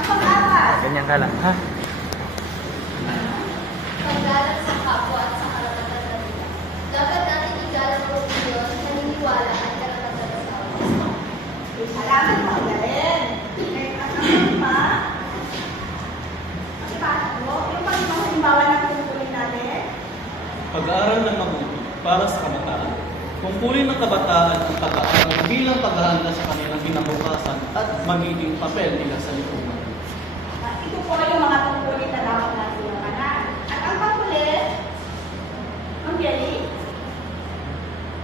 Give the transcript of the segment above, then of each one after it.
Ang pang-apat. Ganyan ka lang, ha? Paggalang sa kapwa at sa karapatan ng iba. Dapat natin igalang ang opinyon, naniniwala at karapatan ng tao. Salamat po, galing. At ang pa, ang ipasok mo, yung pang-ibang halimbawa na tutuloy natin. Pag-aaral ng mabuti para sa kabataan. Tungkulin ng kabataan ang pag-aaral bilang paghahanda sa kanilang kinabukasan at magiging papel nila sa lipunan. Ito po yung mga tungkulin na dapat natin makanan. At ang panghuli, ang biyali,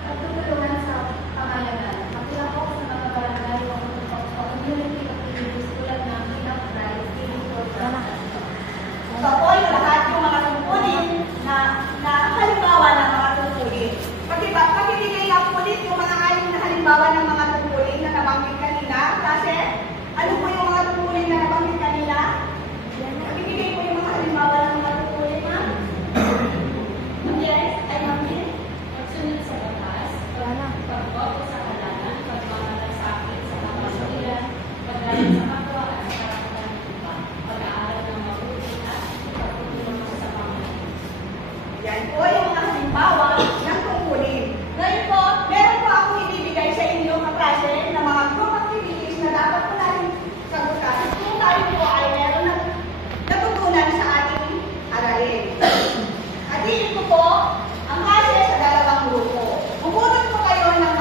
Pagtutulungan sa pamayanan. Makilang ko sa mga barangay o community activities tulad ng Cleanup Drive, Cleaning Program. ito po yung lahat yung mga tungkulin na halimbawa ng mga tungkulin. Pagibigay nga po ulit yung mga ayon na halimbawa ng mga tungkulin na nabanggit kanina. Kasi, ano po yung mga tungkulin na nabanggit kanina? Pagibigay po yung mga halimbawa ng mga tungkulin, ma'am. Yes, ay ma'am. Pagsunod sa batas, pagboto sa halalan, pagmamalasakit sa pamamagitan, paggalang sa kapwa at sa karapatan ng iba, pag-aaral ng mabuti at pagtutulungan sa pamamagitan. Yan po yung mga halimbawa ng tungkulin. Ngayon po, meron po akong ibibigay sa inyo kaklase ng mga group activities na dapat po natin sagutan kung tayo po ay meron na natutunan sa ating aralin. At hindi ko po ang klase sa dalawang grupo. Bumunot po kayo ng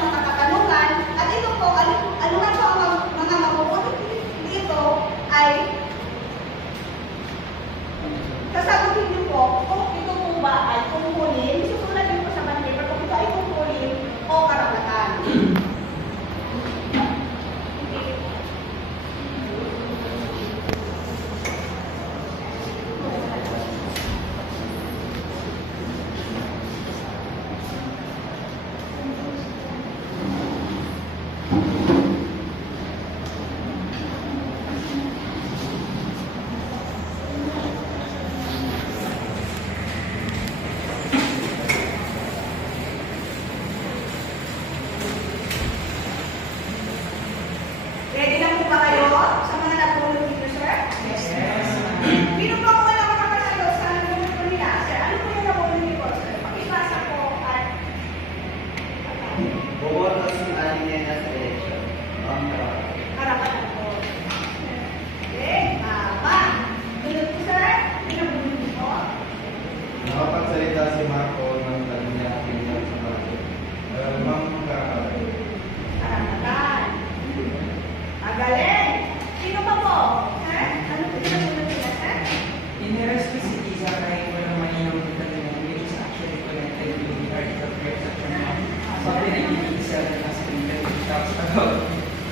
mga katanungan at ito po, ano man po ang mga mabubunot dito ay sasagutin niyo po kung ito po ba ay tungkulin, susulat niyo po sa band paper kung ito ay tungkulin o karapatan. Ready na po ba kayo sa mga nabulong dito, sir? Yes. Sino po ang wala makakasagot sa nabulong ko nila? Sir, ano po yung nabulong dito, sir? Pakibasa po at Bumoto si Alien sa election. Ang karapatan. karapatan po. Okay, tama. Sunod po, sir. Pinabulong dito. Nakapagsalita si Marco ng kanyang opinion sa bagay. Malamang karapatan. Karapatan. Magaling. Sino pa po? Sir? Ano po yung nabulong nila, sir? Interest to cities are trying for the money of the government, which is actually connected with the Article 3 Section 1. Something 1987 has been that it talks about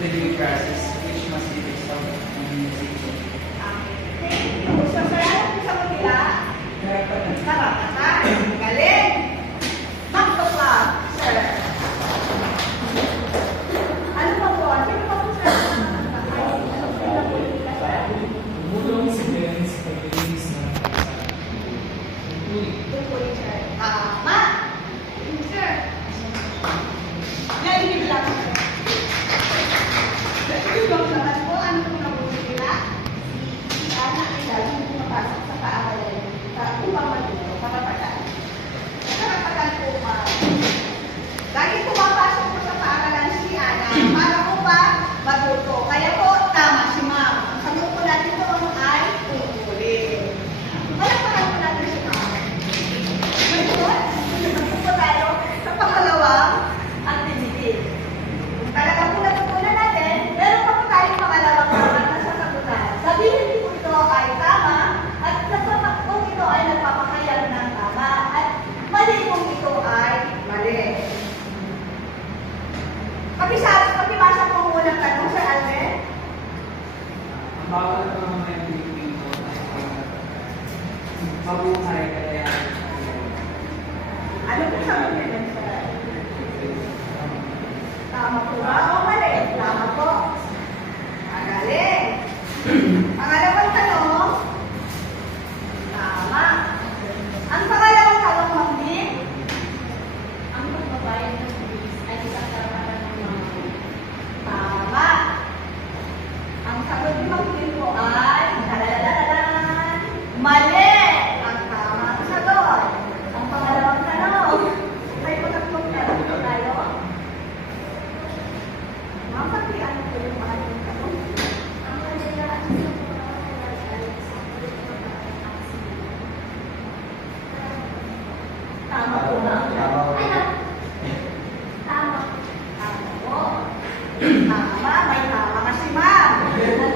the due process, which must be resolved in the city. Okay. So, sir, ano po sa kanila? Karapatan. Karapatan. Galing. Magpa-plug, sir. Ano pa po? Sino pa po, sir? Ano po yung nabulong nila, sir? Tumulong si Ben sa paglilinis ng Tungkulin, sir. Tama. Sir. Naiinip lang, sir. Sir, yung naman po, ano po nabulong nila? Ma'am, pati ano po yung mga tanong? Ang kanila sa pagkakaroon ay sa Tama po ba? Tama. Tama po. Tama, may tama kasi ma'am.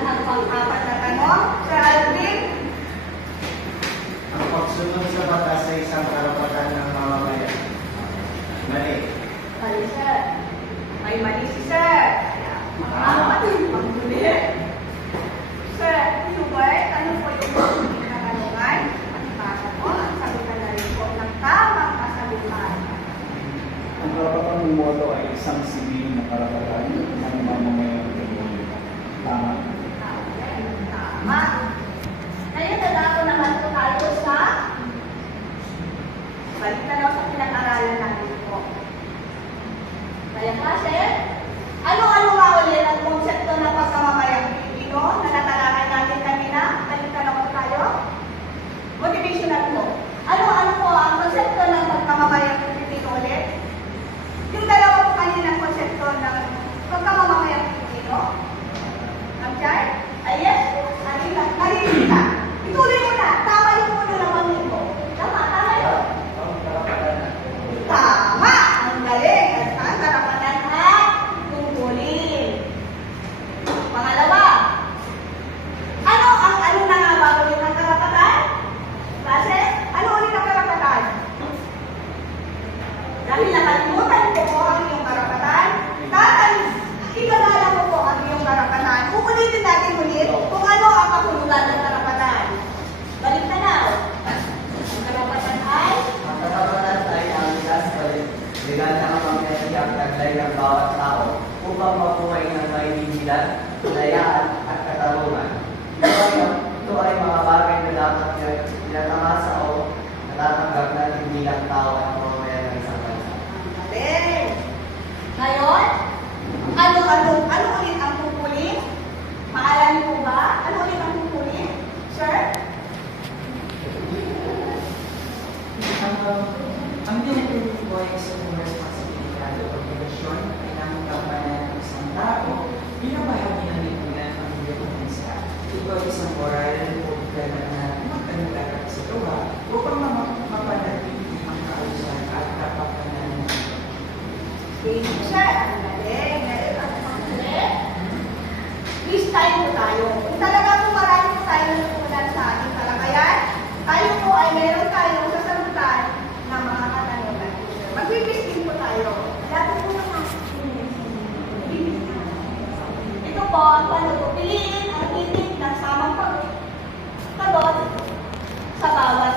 Ang pang-apat na tanong, Sir Alvin. Ang pagsunod sa batas sa isang karapatan ng mamamayan. Mali. Mali, sir. May mali si sir. Makakapat yung panghuli. Sir, Hubert, ano po yung panghuli na tanungan? Ang basa po, ang sagutan na rin po ng tamang kasagutan. Ang karapatang bumoto ay isang sibil na karapatan ng mamamayang Republika. Tama. Tama. Ngayon, dadako naman po tayo sa balik na daw sa pinag-aralan natin po. Kaya kasi, ano-ano nga ulit ang konsepto ng pagkamamayang Pilipino na natalakay natin kanina? Balik na daw po tayo. Motivational po. Ano-ano po ang konsepto ng pagkamamayang Pilipino ulit? Yung dalawa po kanina konsepto ng pagkamamayang Pilipino. Ang Chay? Ay, yes. Narinig ka. Ituloy mo na. Tama yung ulo ng pamilya. Tama yun. Tama! Ang galing! At ang karapatan at tungkulin. Pangalawa, ano na nga ba ulit ang karapatan? Kasi, ano ulit ang karapatan? Dahil nakalimutan ko po ang iyong karapatan, ikalala ko po ang iyong karapatan. Uulitin natin ulit kung ano ang kahulugan ng karapatan. Balik na na. Ang karapatan ay Ang karapatan ay ang likas legal na kapangyarihan taglay ng bawat tao upang mabuhay ng may dignidad, kalayaan at katarungan. Ito ay mga bagay na dapat pinatamasa o natatanggap natin bilang tao at mamamayan ng isang bansa. galing. Ngayon, ano ulit ang tungkulin? Maalam niyo po ba? Ano ulit ang tungkulin? Sir? Ang tinutulong ko ay sa mga responsibilidad o obligasyon ay nangangampanan ng isang tao bilang bahagi ng lipunan ang iyong bansa. Ito ay isang moral o kailangan na magkanularan sa gawa upang mapanatili ang kausan at kapakanan ng Thank you, sir. Ang galing. Galing. Ang galing. Please tayo po tayo. Kung talaga po marami po tayo natutunan sa ating talakayan, tayo po ay meron tayong sasagutan ng mga katanungan. Mag-quiz po tayo. Wala po mga ito po ang panuto. Piliin ang titik ng samang pagkagot sa bawat